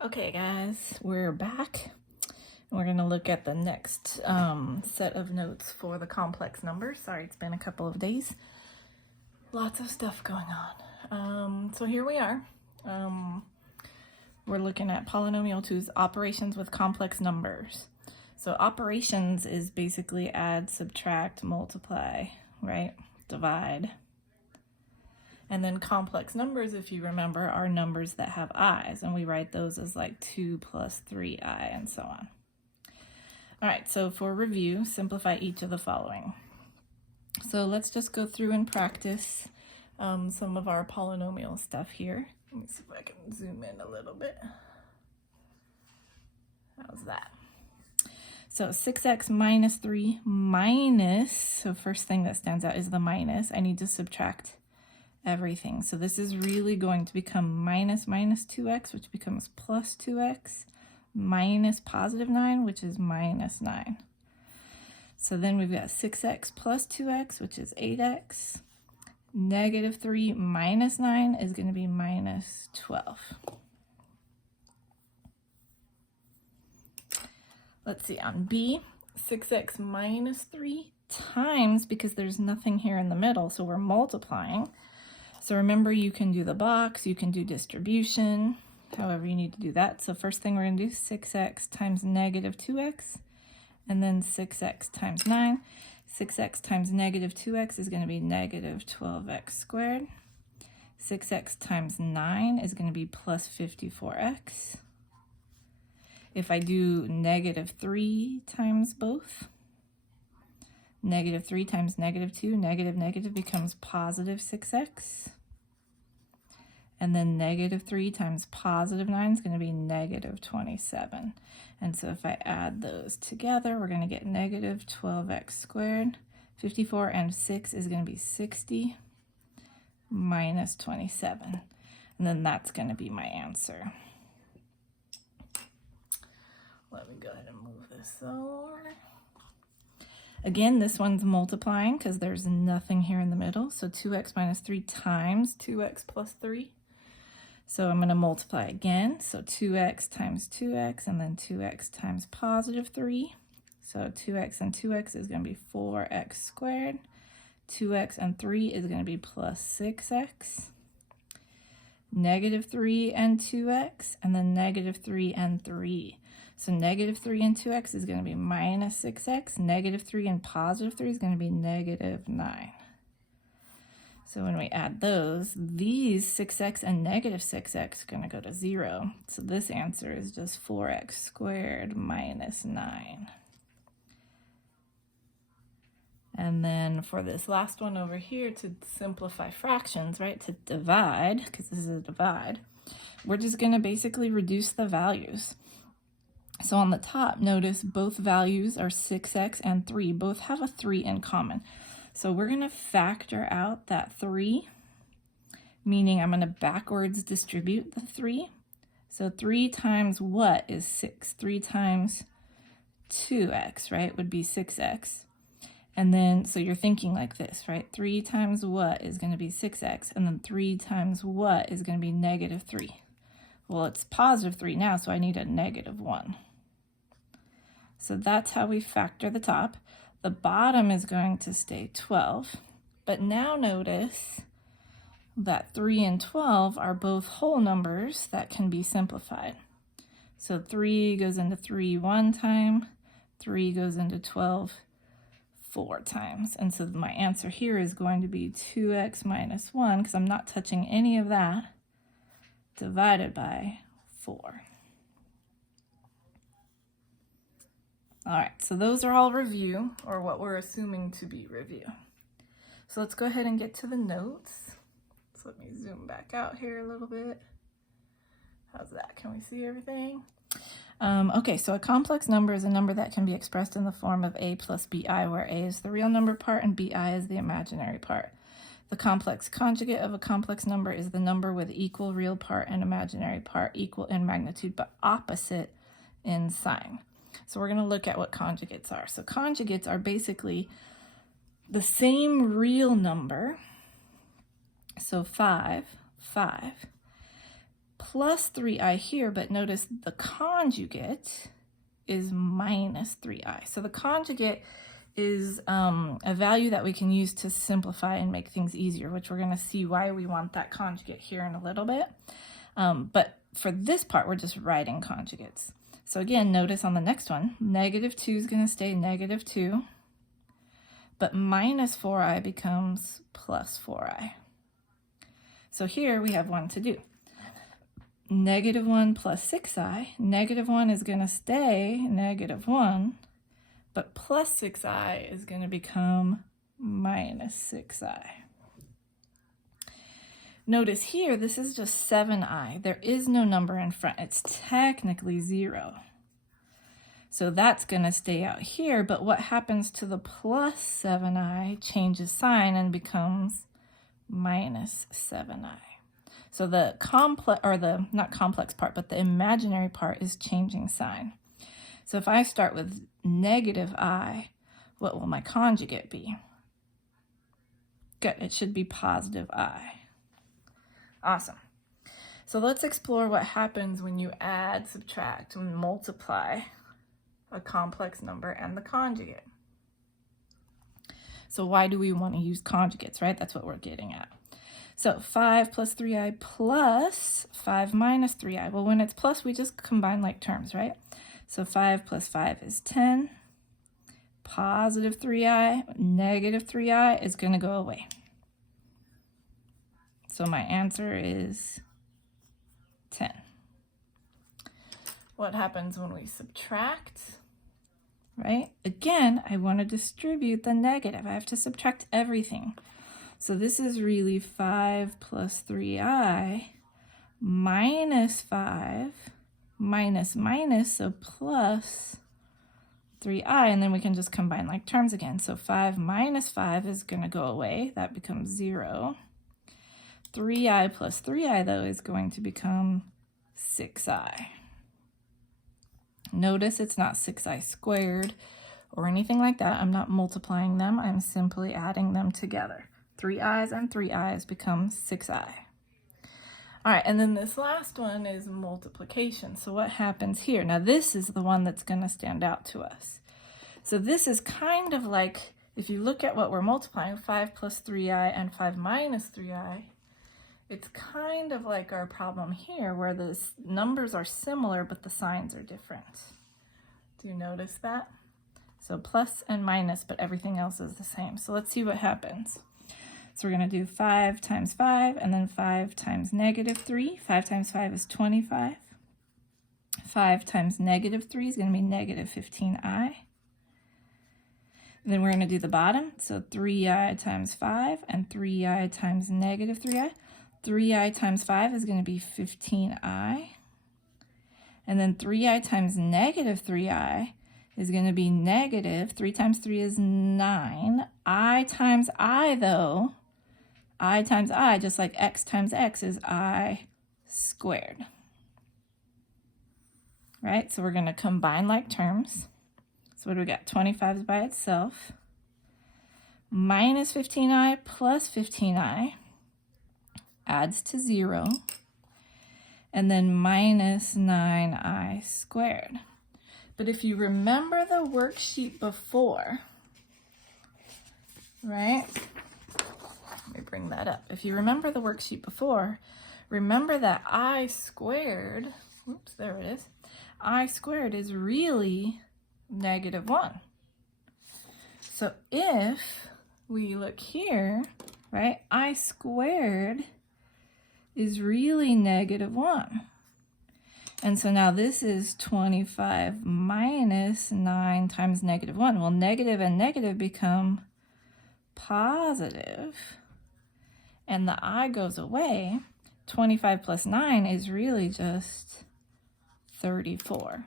Okay guys, we're back. We're going to look at the next set of notes for the complex numbers. Sorry, it's been a couple of days. Lots of stuff going on. So here we are. We're looking at polynomial 2's operations with complex numbers. So operations is basically add, subtract, multiply, right? Divide. And then complex numbers, if you remember, are numbers that have i's, and we write those as like 2 plus 3i and so on. All right, so for review, simplify each of the following. So let's just go through and practice some of our polynomial stuff here. Let me see if I can zoom in a little bit. How's that? So 6x minus 3 minus, so first thing that stands out is the minus. I need to subtract everything. So this is really going to become minus 2x, which becomes plus 2x, minus positive 9, which is minus 9. So then we've got 6x plus 2x, which is 8x. Negative 3 minus 9 is going to be minus 12. Let's see, on B, 6x minus 3 times, because there's nothing here in the middle, so we're multiplying. So remember, you can do the box, you can do distribution, however you need to do that. So first thing we're going to do, 6x times negative 2x, and then 6x times 9. 6x times negative 2x is going to be negative 12x squared. 6x times 9 is going to be plus 54x. If I do negative 3 times both, negative 3 times negative 2, negative becomes positive 6x. And then negative 3 times positive 9 is going to be negative 27. And so if I add those together, we're going to get negative 12x squared. 54 and 6 is going to be 60 minus 27. And then that's going to be my answer. Let me go ahead and move this over. Again, this one's multiplying because there's nothing here in the middle. So 2x minus 3 times 2x plus 3. So I'm going to multiply again. So 2x times 2x, and then 2x times positive 3. So 2x and 2x is going to be 4x squared. 2x and 3 is going to be plus 6x. Negative 3 and 2x, and then negative 3 and 3. So negative 3 and 2x is going to be minus 6x. Negative 3 and positive 3 is going to be negative 9. So when we add those, these 6x and negative 6x are going to go to 0. So this answer is just 4x squared minus 9. And then for this last one over here, to simplify fractions, right, to divide, because this is a divide, we're just going to basically reduce the values. So on the top, notice both values are 6x and 3. Both have a 3 in common. So we're going to factor out that 3, meaning I'm going to backwards distribute the 3. So 3 times what is 6? 3 times 2x, right, would be 6x. And then, so you're thinking like this, right? 3 times what is going to be 6x, and then 3 times what is going to be negative 3. Well, it's positive 3 now, so I need a negative 1. So that's how we factor the top. The bottom is going to stay 12. But now notice that 3 and 12 are both whole numbers that can be simplified. So 3 goes into 3 one time, 3 goes into 12 4 times. And so my answer here is going to be 2x minus 1, because I'm not touching any of that, divided by 4. All right, so those are all review, or what we're assuming to be review. So let's go ahead and get to the notes. So let me zoom back out here a little bit. How's that? Can we see everything? Okay, so a complex number is a number that can be expressed in the form of a plus bi, where a is the real number part and bi is the imaginary part. The complex conjugate of a complex number is the number with equal real part and imaginary part, equal in magnitude but opposite in sign. So we're going to look at what conjugates are. So conjugates are basically the same real number, so 5, plus 3i here, but notice the conjugate is minus 3i. So the conjugate is a value that we can use to simplify and make things easier, which we're going to see why we want that conjugate here in a little bit. But for this part, we're just writing conjugates. So again, notice on the next one, negative 2 is going to stay negative 2, but minus 4i becomes plus 4i. So here we have one to do. Negative 1 plus 6i, negative 1 is going to stay negative 1, but plus 6i is going to become minus 6i. Notice here, this is just 7i. There is no number in front. It's technically 0. So that's going to stay out here, but what happens to the plus 7i changes sign and becomes minus 7i. So the complex, or the, not complex part, but the imaginary part is changing sign. So if I start with negative I, what will my conjugate be? Good, it should be positive I. Awesome. So let's explore what happens when you add, subtract, and multiply a complex number and the conjugate. So why do we want to use conjugates, right? That's what we're getting at. So 5 plus 3i plus 5 minus 3i. Well, when it's plus, we just combine like terms, right? So 5 plus 5 is 10. Positive 3i, negative 3i is going to go away. So my answer is 10. What happens when we subtract? Right? Again, I want to distribute the negative. I have to subtract everything. So this is really 5 plus 3i minus 5 minus minus, so plus 3i, and then we can just combine like terms again. So 5 minus 5 is going to go away. That becomes 0. 3i plus 3i, though, is going to become 6i. Notice it's not 6i squared or anything like that. I'm not multiplying them. I'm simply adding them together. 3i's and 3i's become 6i. All right, and then this last one is multiplication. So what happens here? Now this is the one that's going to stand out to us. So this is kind of like, if you look at what we're multiplying, 5 plus 3i and 5 minus 3i, it's kind of like our problem here where the numbers are similar but the signs are different. Do you notice that? So plus and minus, but everything else is the same. So let's see what happens. So we're going to do 5 times 5, and then 5 times negative 3. 5 times 5 is 25. 5 times negative 3 is going to be negative 15i. And then we're going to do the bottom. So 3i times 5 and 3i times negative 3i. 3i times 5 is going to be 15i. And then 3i times negative 3i is going to be negative. 3 times 3 is 9. I times I, though, I times I, just like x times x, is I squared. Right? So we're going to combine like terms. So what do we got? 25 is by itself. Minus 15i plus 15i adds to 0. And then minus 9i squared. But if you remember the worksheet before, right? Let me bring that up. If you remember the worksheet before, remember that I squared, oops, there it is. I squared is really negative 1. So if we look here, right, I squared is really negative 1. And so now this is 25 minus 9 times negative 1. Well, negative and negative become positive, and the I goes away. 25 plus 9 is really just 34.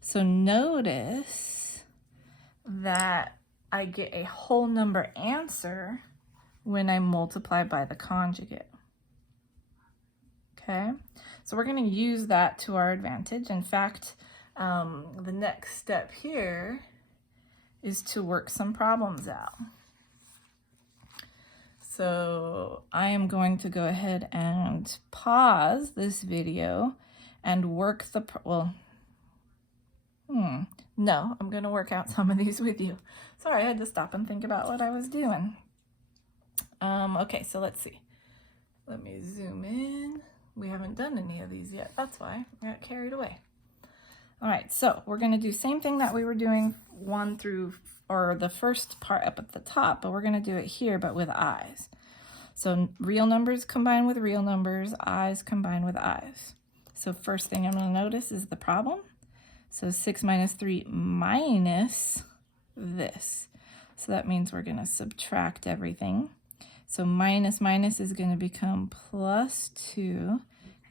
So notice that I get a whole number answer when I multiply by the conjugate. Okay, so we're going to use that to our advantage. In fact, the next step here is to work some problems out. So I am going to go ahead and pause this video and work the, no, I'm going to work out some of these with you. Sorry, I had to stop and think about what I was doing. Okay, so let's see. Let me zoom in. We haven't done any of these yet. That's why I got carried away. All right, so we're going to do same thing that we were doing or the first part up at the top, but we're going to do it here, but with i's. So real numbers combine with real numbers, i's combine with i's. So first thing I'm going to notice is the problem. So 6 minus 3 minus this. So that means we're going to subtract everything. So minus minus is going to become plus 2,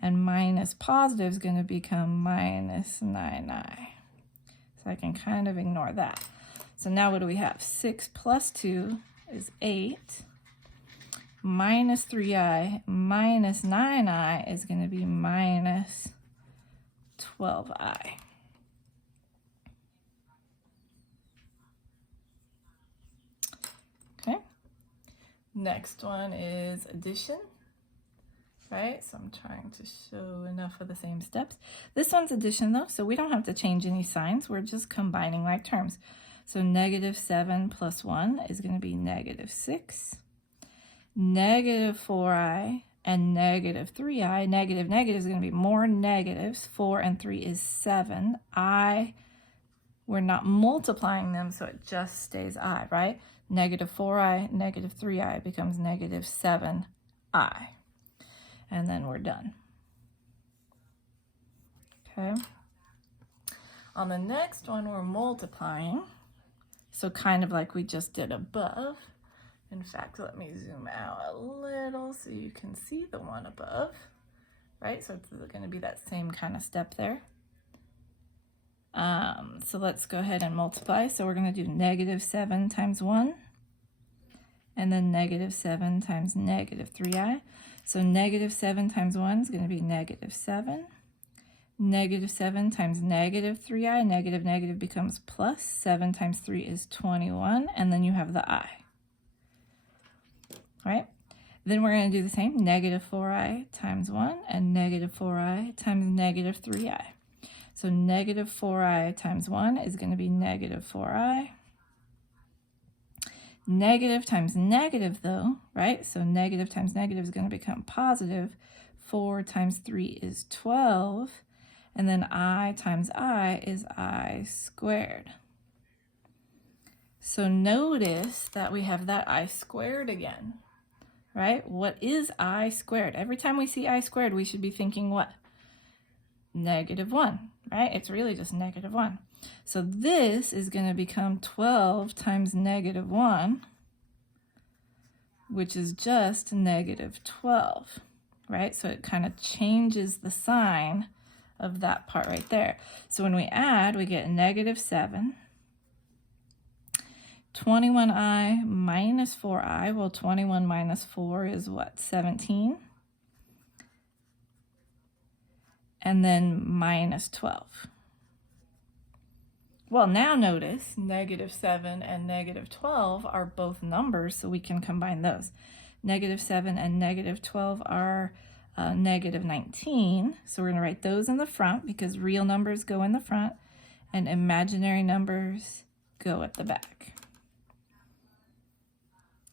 and minus positive is going to become minus 9i. So I can kind of ignore that. So now what do we have? 6 plus 2 is 8. Minus 3i minus 9i is going to be minus 12i. Okay. Next one is addition. Right, so I'm trying to show enough of the same steps. This one's addition though, so we don't have to change any signs. We're just combining like terms. So negative 7 plus 1 is going to be negative 6. Negative 4i and negative 3i. Negative negative is going to be more negatives. 4 and 3 is 7. We're not multiplying them, so it just stays I, right? Negative 4i, negative 3i becomes negative 7i. And then we're done. Okay. On the next one, we're multiplying. So kind of like we just did above. In fact, let me zoom out a little so you can see the one above, right? So it's going to be that same kind of step there. So let's go ahead and multiply. So we're going to do negative 7 times 1, and then negative 7 times negative 3i. So negative 7 times 1 is going to be negative 7. Negative 7 times negative 3i, negative negative becomes plus. 7 times 3 is 21, and then you have the I. Right? Then we're going to do the same, negative 4i times 1 and negative 4i times negative 3i. So negative 4i times 1 is going to be negative 4i. Negative times negative though, right? So negative times negative is going to become positive. 4 times 3 is 12. And then I times I is I squared. So notice that we have that I squared again, right? What is I squared? Every time we see I squared, we should be thinking what? Negative 1, right? It's really just negative 1. So this is going to become 12 times negative 1, which is just negative 12, right? So it kind of changes the sign of that part right there. So when we add, we get negative 7. 21i minus 4i. Well, 21 minus 4 is what? 17. And then minus 12. Well, now notice negative 7 and negative 12 are both numbers, so we can combine those. Negative 7 and negative 12 are negative 19. So we're going to write those in the front because real numbers go in the front and imaginary numbers go at the back.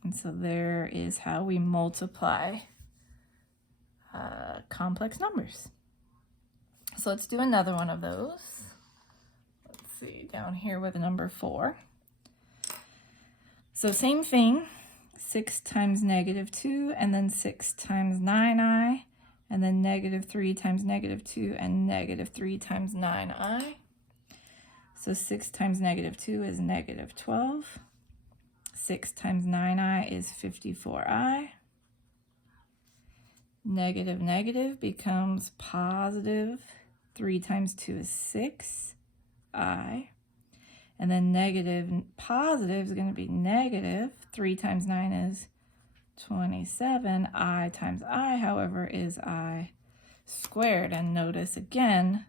And so there is how we multiply complex numbers. So let's do another one of those. Let's see, down here with number 4. So same thing, 6 times negative 2, and then 6 times 9i, and then negative 3 times negative 2, and negative 3 times 9i. So 6 times negative 2 is negative 12. 6 times 9i is 54i. Negative negative becomes positive. 3 times 2 is 6i. And then negative positive is going to be negative. 3 times 9 is 27. I times I, however, is I squared. And notice again,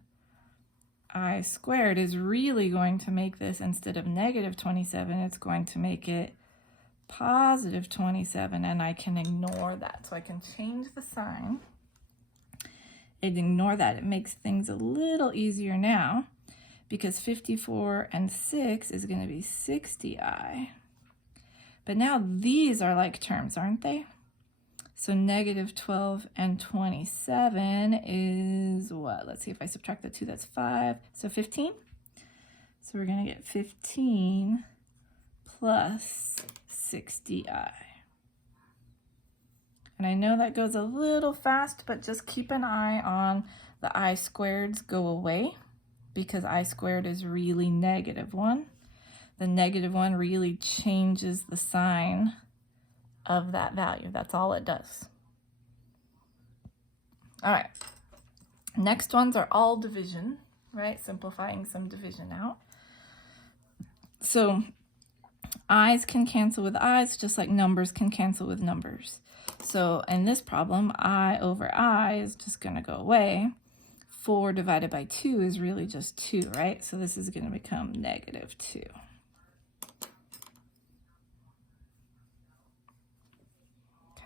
I squared is really going to make this, instead of negative 27, it's going to make it positive 27, and I can ignore that. So I can change the sign and ignore that. It makes things a little easier now, because 54 and 6 is going to be 60i. But now these are like terms, aren't they? So negative 12 and 27 is what? Let's see if I subtract the 2, that's 5. So 15. So we're going to get 15 plus 60i. And I know that goes a little fast, but just keep an eye on the I squareds go away, because I squared is really -1. The -1 really changes the sign of that value. That's all it does. All right. Next ones are all division, right? Simplifying some division out. So i's can cancel with i's just like numbers can cancel with numbers. So in this problem, I over I is just going to go away. 4 divided by 2 is really just 2, right? So this is going to become -2.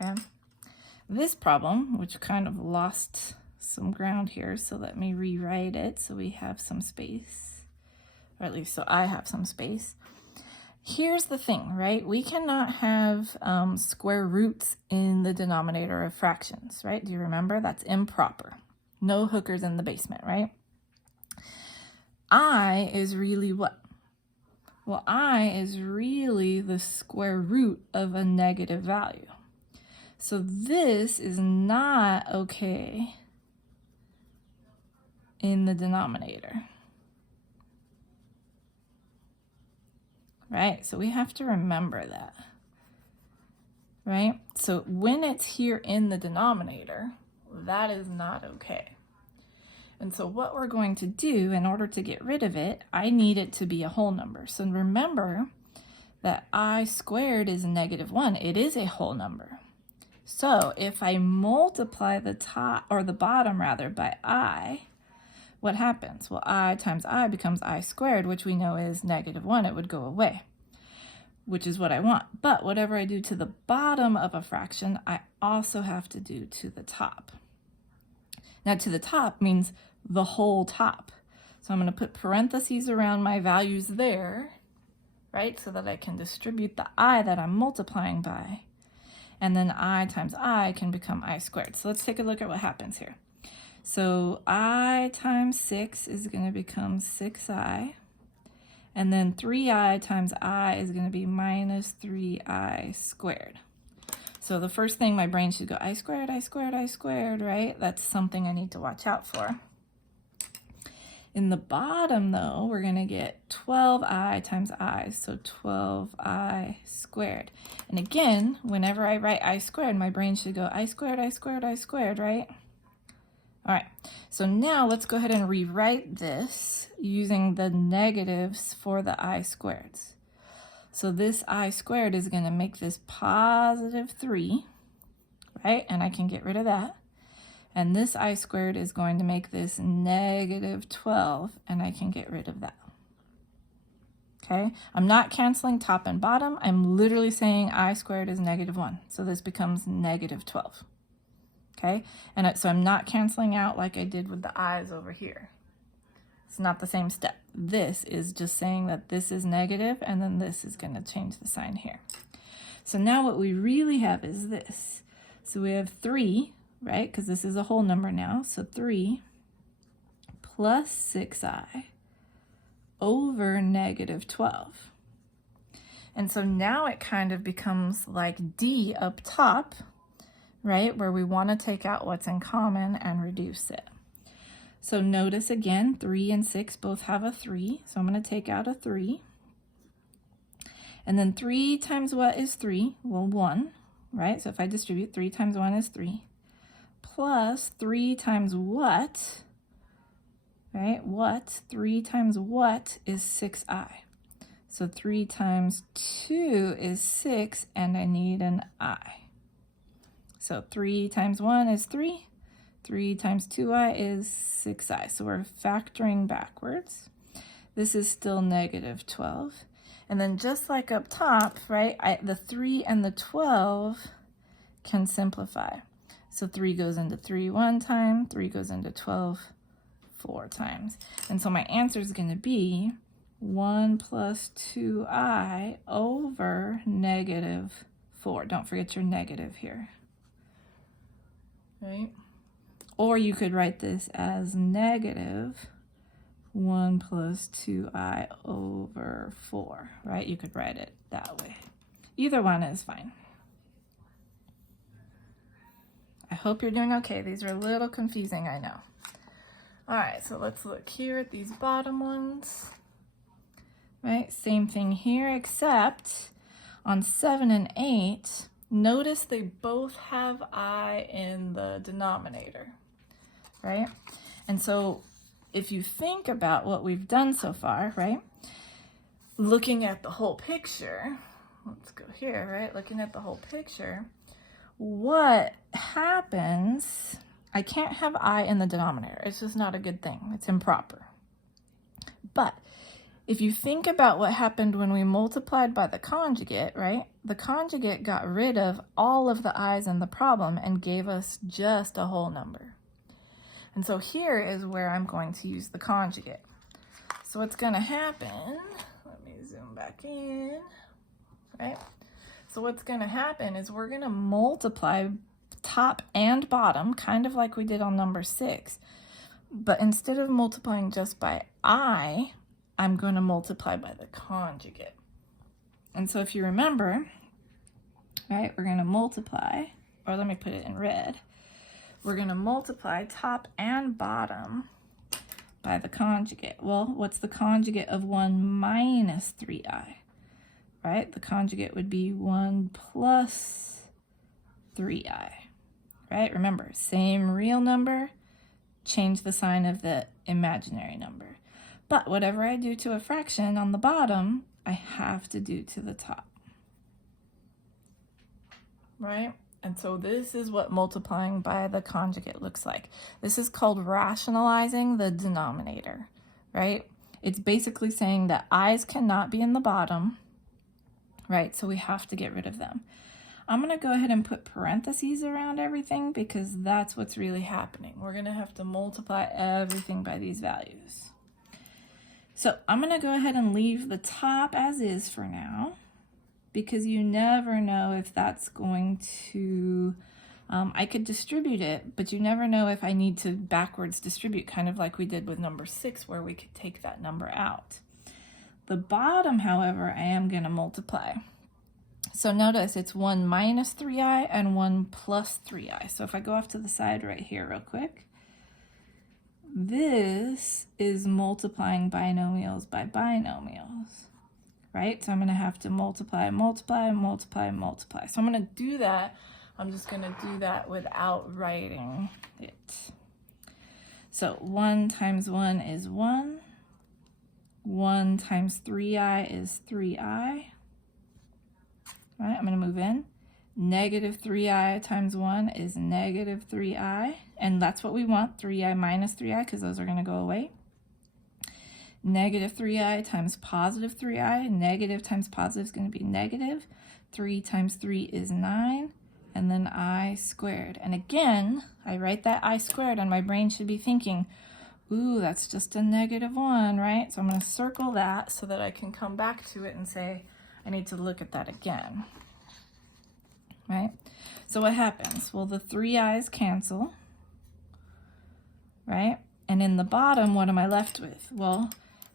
Okay. This problem, which kind of lost some ground here, so let me rewrite it so we have some space, or at least so I have some space. Here's the thing, right? We cannot have square roots in the denominator of fractions, right? Do you remember? That's improper. No hookers in the basement, right? I is really what? Well, I is really the square root of a negative value. So this is not okay in the denominator. Right? So we have to remember that. Right? So when it's here in the denominator, that is not okay. And so what we're going to do in order to get rid of it, I need it to be a whole number. So remember that I squared is -1. It is a whole number. So if I multiply the top, or the bottom rather, by I, what happens? Well, I times I becomes I squared, which we know is -1. It would go away, which is what I want. But whatever I do to the bottom of a fraction, I also have to do to the top. Now, to the top means the whole top. So I'm going to put parentheses around my values there, right? So that I can distribute the I that I'm multiplying by. And then I times I can become I squared. So let's take a look at what happens here. So I times 6 is going to become 6i. And then 3i times I is going to be minus 3i squared. So the first thing my brain should go, I squared, I squared, I squared, right? That's something I need to watch out for. In the bottom, though, we're going to get 12i times I, so 12i squared. And again, whenever I write I squared, my brain should go, I squared, I squared, I squared, right? All right, so now let's go ahead and rewrite this using the negatives for the I squareds. So this I squared is going to make this positive 3, right? And I can get rid of that. And this I squared is going to make this negative 12, and I can get rid of that. Okay, I'm not canceling top and bottom. I'm literally saying I squared is -1. So this becomes negative 12. Okay, and so I'm not canceling out like I did with the i's over here. It's not the same step. This is just saying that this is negative, and then this is going to change the sign here. So now what we really have is this. So we have 3, right? Because this is a whole number now. So 3 plus 6i over negative 12. And so now it kind of becomes like D up top, right? Where we want to take out what's in common and reduce it. So notice again, 3 and 6 both have a 3. So I'm going to take out a 3. And then 3 times what is 3? Well, 1, right? So if I distribute, 3 times 1 is 3. Plus 3 times what, right? What? 3 times what is 6i. So 3 times 2 is 6, and I need an I. So 3 times 1 is 3. 3 times 2i is 6i. So we're factoring backwards. This is still negative 12. And then just like up top, right, the 3 and the 12 can simplify. So 3 goes into 3 one time, 3 goes into 12 4 times. And so my answer is going to be 1 plus 2i over negative 4. Don't forget your negative here. Right? Or you could write this as negative 1 plus 2i over 4, right? You could write it that way. Either one is fine. I hope you're doing okay. These are a little confusing, I know. All right, so let's look here at these bottom ones. Right, same thing here, except on 7 and 8, notice they both have I in the denominator, right? And so if you think about what we've done so far, right, looking at the whole picture, let's go here, right, looking at the whole picture, what happens, I can't have I in the denominator. It's just not a good thing. It's improper. But if you think about what happened when we multiplied by the conjugate, right, the conjugate got rid of all of the i's in the problem and gave us just a whole number. And so here is where I'm going to use the conjugate. So what's going to happen, let me zoom back in, right? So what's going to happen is we're going to multiply top and bottom, kind of like we did on number 6. But instead of multiplying just by I, I'm going to multiply by the conjugate. And so if you remember, right, we're going to multiply, or let me put it in red. We're going to multiply top and bottom by the conjugate. Well, what's the conjugate of 1 minus 3i? Right? The conjugate would be 1 plus 3i. Right? Remember, same real number, change the sign of the imaginary number. But whatever I do to a fraction on the bottom, I have to do to the top. Right? And so this is what multiplying by the conjugate looks like. This is called rationalizing the denominator, right? It's basically saying that i's cannot be in the bottom, right? So we have to get rid of them. I'm going to go ahead and put parentheses around everything because that's what's really happening. We're going to have to multiply everything by these values. So I'm going to go ahead and leave the top as is for now because you never know if that's going to, I could distribute it, but you never know if I need to backwards distribute, kind of like we did with number 6 where we could take that number out. The bottom, however, I am going to multiply. So notice it's 1 minus 3i and 1 plus 3i. So if I go off to the side right here real quick, this is multiplying binomials by binomials, right? So I'm going to have to multiply, multiply, multiply, multiply. So I'm going to do that. I'm just going to do that without writing it. So 1 times 1 is 1. 1 times 3i is 3i. All right, I'm going to move in. Negative 3i times 1 is negative 3i. And that's what we want, 3i minus 3i, because those are going to go away. Negative 3i times positive 3i. Negative times positive is going to be negative. 3 times 3 is 9. And then I squared. And again, I write that I squared, and my brain should be thinking, ooh, that's just a negative 1, right? So I'm going to circle that so that I can come back to it and say, I need to look at that again, right? So what happens? Well, the 3 i's cancel, right? And in the bottom, what am I left with? Well,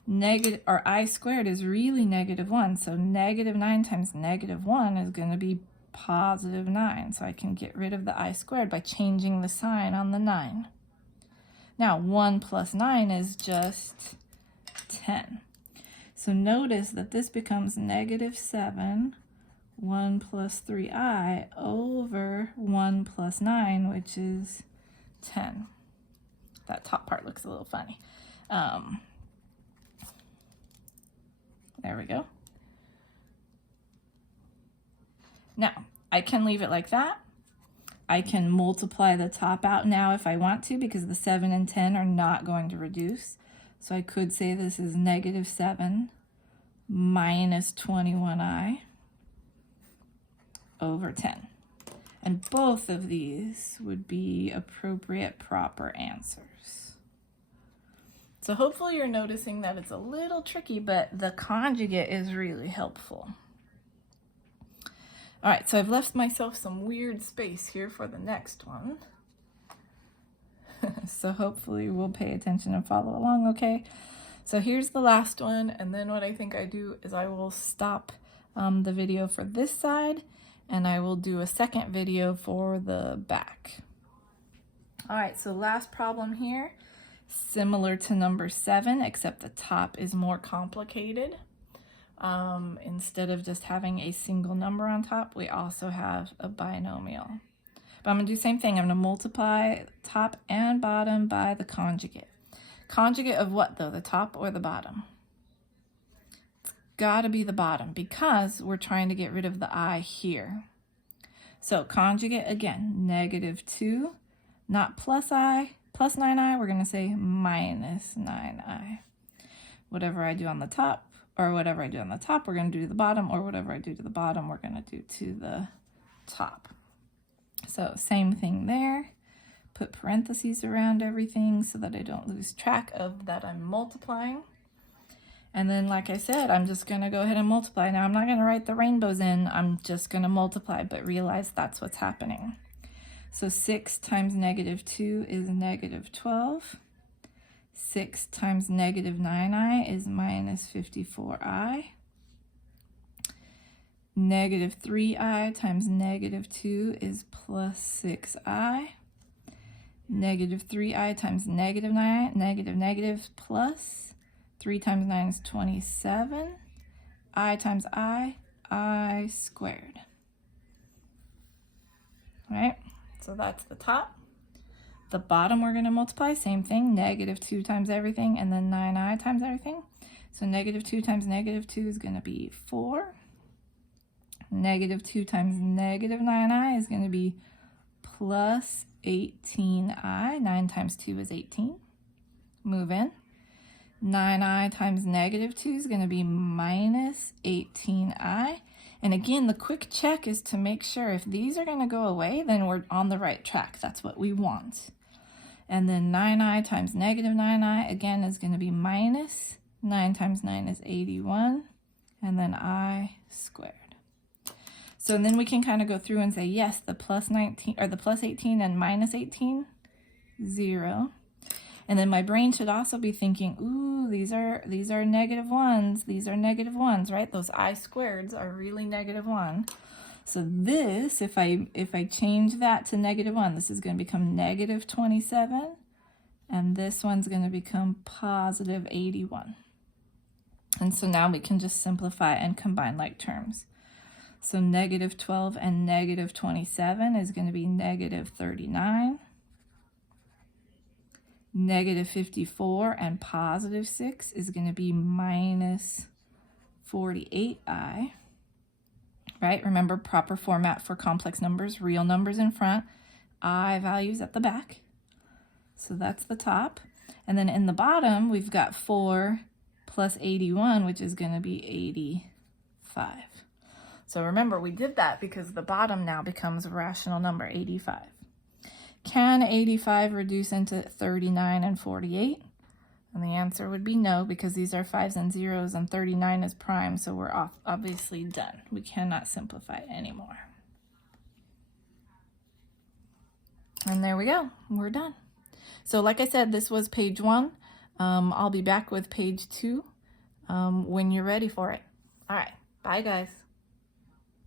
negative, or I squared is really negative 1. So negative 9 times negative 1 is going to be positive 9. So I can get rid of the I squared by changing the sign on the 9. Now, 1 plus 9 is just 10. So notice that this becomes negative 7, 1 plus 3i over 1 plus 9, which is 10. That top part looks a little funny. There we go. Now, I can leave it like that. I can multiply the top out now if I want to, because the 7 and 10 are not going to reduce. So I could say this is negative 7 minus 21i over 10. And both of these would be appropriate proper answers. So hopefully you're noticing that it's a little tricky, but the conjugate is really helpful. All right, so I've left myself some weird space here for the next one. So hopefully we'll pay attention and follow along, okay? So here's the last one, and then what I think I do is I will stop the video for this side, and I will do a second video for the back. All right, so last problem here, similar to number 7, except the top is more complicated. Instead of just having a single number on top, we also have a binomial. But I'm gonna do the same thing. I'm gonna multiply top and bottom by the conjugate. Conjugate of what though, the top or the bottom? Gotta be the bottom because we're trying to get rid of the I here. So conjugate again, negative 2, not plus I, plus 9i, we're gonna say minus 9i. Whatever I do on the top, or whatever I do on the top, we're gonna do to the bottom, or whatever I do to the bottom, we're gonna do to the top. So same thing there. Put parentheses around everything so that I don't lose track of that I'm multiplying. And then, like I said, I'm just going to go ahead and multiply. Now, I'm not going to write the rainbows in. I'm just going to multiply, but realize that's what's happening. So 6 times negative 2 is negative 12. 6 times negative 9i is minus 54i. Negative 3i times negative 2 is plus 6i. Negative 3i times negative 9, negative plus 3 times 9 is 27. I times I squared. All right, so that's the top. The bottom we're going to multiply, same thing, negative 2 times everything, and then 9i times everything. So negative 2 times negative 2 is going to be 4. Negative 2 times negative 9i is going to be plus 18i. 9 times 2 is 18. Move in. 9i times negative 2 is going to be minus 18i. And again, the quick check is to make sure if these are going to go away, then we're on the right track. That's what we want. And then 9i times negative 9i, again, is going to be minus. 9 times 9 is 81. And then I squared. So then we can kind of go through and say, yes, the plus 19, or the plus 18 and minus 18, 0. And then my brain should also be thinking, ooh, these are negative ones. These are negative ones, right? Those I squareds are really negative 1. So this, if I change that to negative 1, this is going to become negative 27. And this one's going to become positive 81. And so now we can just simplify and combine like terms. So negative 12 and negative 27 is going to be negative 39. Negative 54 and positive 6 is going to be minus 48i, right? Remember, proper format for complex numbers, real numbers in front, I values at the back. So that's the top. And then in the bottom, we've got 4 plus 81, which is going to be 85. So remember, we did that because the bottom now becomes a rational number, 85. Can 85 reduce into 39 and 48? And the answer would be no, because these are 5s and 0s and 39 is prime, so we're obviously done. We cannot simplify anymore. And there we go, we're done. So like I said, this was page 1. I'll be back with page 2 when you're ready for it. All right, bye guys.